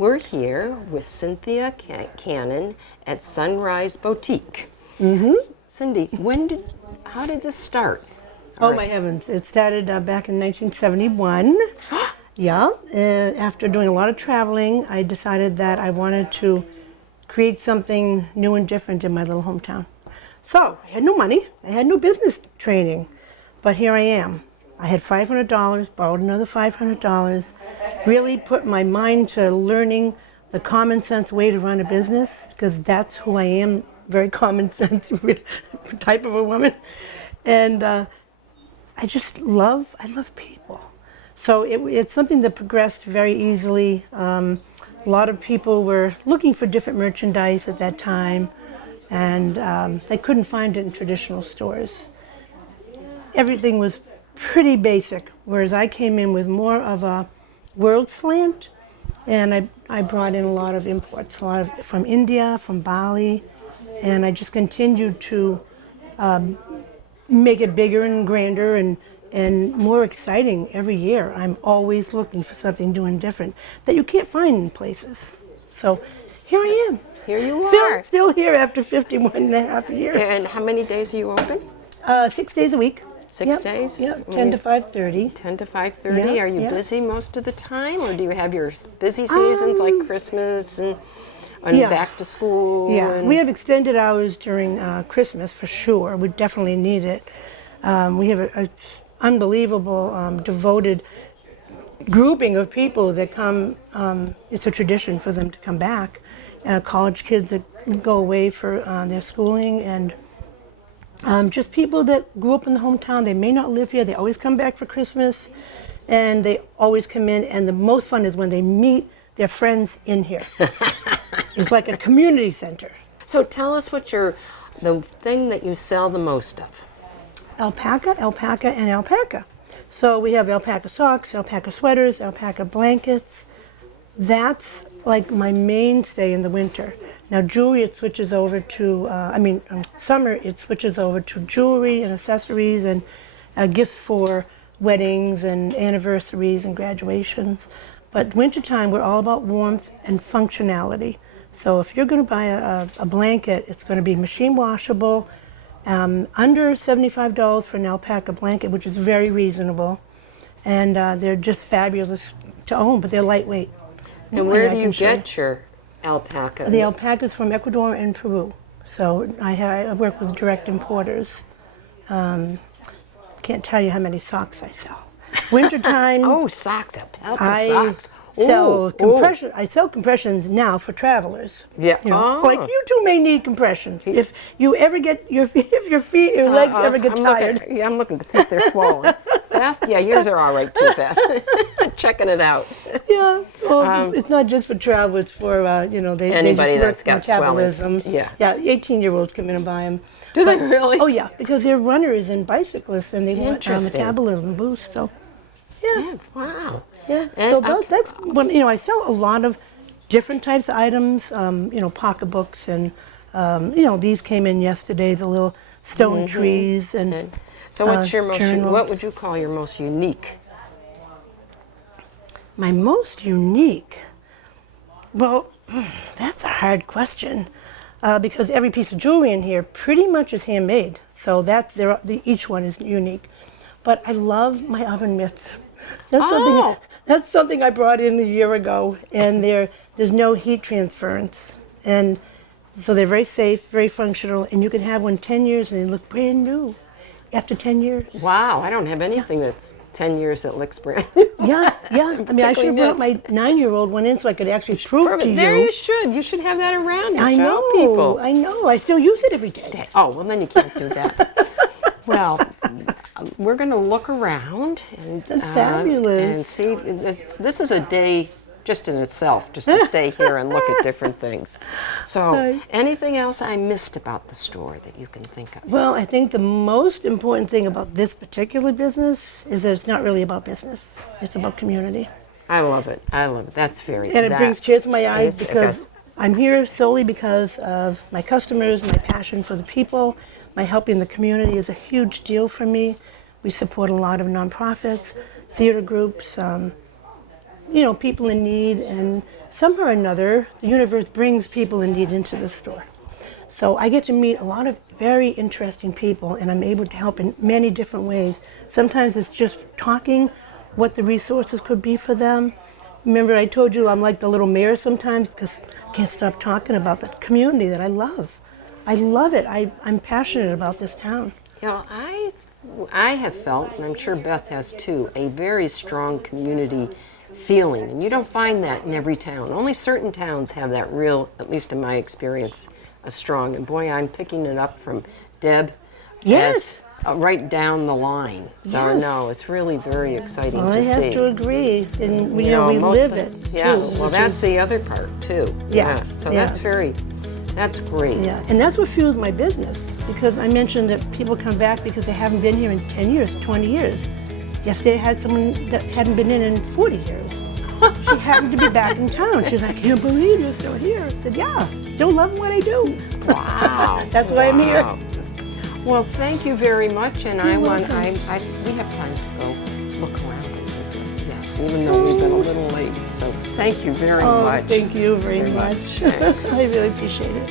We're here with Cynthia Cannon at Sunrise Boutique. Cindy, how did this start? Oh my heavens, it started back in 1971. Yeah, after doing a lot of traveling, I decided that I wanted to create something new and different in my little hometown. So, I had no money, I had no business training, but here I am. I had $500, borrowed another $500, really put my mind to learning the common sense way to run a business, because that's who I am, very common sense type of a woman. And I love people. So it's something that progressed very easily. A lot of people were looking for different merchandise at that time, and they couldn't find it in traditional stores. Everything was pretty basic, whereas I came in with more of a world slant, and I brought in a lot of imports, a lot of from India, from Bali, and I just continued to make it bigger and grander and more exciting every year. I'm always looking for something new and different that you can't find in places. So here I am. Here you are. Still here after 51 and a half years. And how many days are you open? 6 days a week. 6 days? Yeah, 10 to 5:30. 10 to 5:30. Yeah, Are you yeah. busy most of the time, or do you have your busy seasons like Christmas and yeah. back to school? Yeah, and we have extended hours during Christmas for sure. We definitely need it. We have an unbelievable, devoted grouping of people that come. It's a tradition for them to come back. College kids that go away for their schooling, and just people that grew up in the hometown. They may not live here. They always come back for Christmas, and they always come in. And the most fun is when they meet their friends in here. It's like a community center. So tell us the thing that you sell the most of. Alpaca, and alpaca. So we have alpaca socks, alpaca sweaters, alpaca blankets. That's like my mainstay in the winter. Now jewelry, it switches over to, summer, it switches over to jewelry and accessories and gifts for weddings and anniversaries and graduations. But wintertime, we're all about warmth and functionality. So if you're going to buy a blanket, it's going to be machine washable, under $75 for an alpaca blanket, which is very reasonable. And they're just fabulous to own, but they're lightweight. And where do you get your alpaca? The alpaca is from Ecuador and Peru. So I work with direct importers. Can't tell you how many socks I sell. Wintertime. Oh, socks, alpaca socks. I sell compressions now for travelers. Yeah. Like you two may need compressions. If you ever get your legs ever get tired. I'm looking to see if they're swollen. Beth, yeah, yours are all right too, Beth. Checking it out. Yeah. Well, it's not just for travel. It's for anybody that's got metabolism. swelling. Yeah. Yeah. 18-year-olds come in and buy them. Do they really? Oh yeah, because they're runners and bicyclists, and they want metabolism boost. So. Yeah. Wow. Yeah, so that's when I sell a lot of different types of items. Pocketbooks and these came in yesterday. The little stone trees and. So what's your what would you call your most unique? My most unique. Well, that's a hard question because every piece of jewelry in here pretty much is handmade. So each one is unique. But I love my oven mitts. That's something I brought in a year ago, and there's no heat transference, and so they're very safe, very functional, and you can have one 10 years and they look brand new after 10 years. Wow, I don't have anything that's 10 years that looks brand new. Yeah. I mean, I should have brought my 9-year-old one in so I could actually prove to you. There you should. You should have that around and I show know, people. I know. I still use it every day. Oh, well, then you can't do that. Well, we're going to look around and fabulous. And see. This is a day just in itself, just to stay here and look at different things. So, anything else I missed about the store that you can think of? Well, I think the most important thing about this particular business is that it's not really about business. It's about community. I love it. That's very. And it brings tears to my eyes because I'm here solely because of my customers, my passion for the people. My helping the community is a huge deal for me. We support a lot of nonprofits, theater groups, people in need, and somehow or another, the universe brings people in need into the store. So I get to meet a lot of very interesting people, and I'm able to help in many different ways. Sometimes it's just talking what the resources could be for them. Remember I told you I'm like the little mayor sometimes because I can't stop talking about the community that I love. I love it. I'm passionate about this town. I have felt, and I'm sure Beth has too, a very strong community feeling. And you don't find that in every town. Only certain towns have that real, at least in my experience, a strong. And boy, I'm picking it up from Deb. Yes. Right down the line. So Yes. no, it's really very exciting Well, to see. I have to agree. And we most live of- it. Yeah, too, well which that's is- the other part too. Yeah, So yeah. that's great. Yeah, and that's what fuels my business, because I mentioned that people come back because they haven't been here in 10 years, 20 years. Yesterday I had someone that hadn't been in 40 years. She happened to be back in town. She was like, I can't believe you're still here. I said, yeah, still love what I do. Wow. That's why I'm here. Well, thank you very much, and You're we welcome. have time to go look around a little bit. Yes, even though we've been a little late. So thank you very much. Thank you very Very much. much. Thanks. I really appreciate it.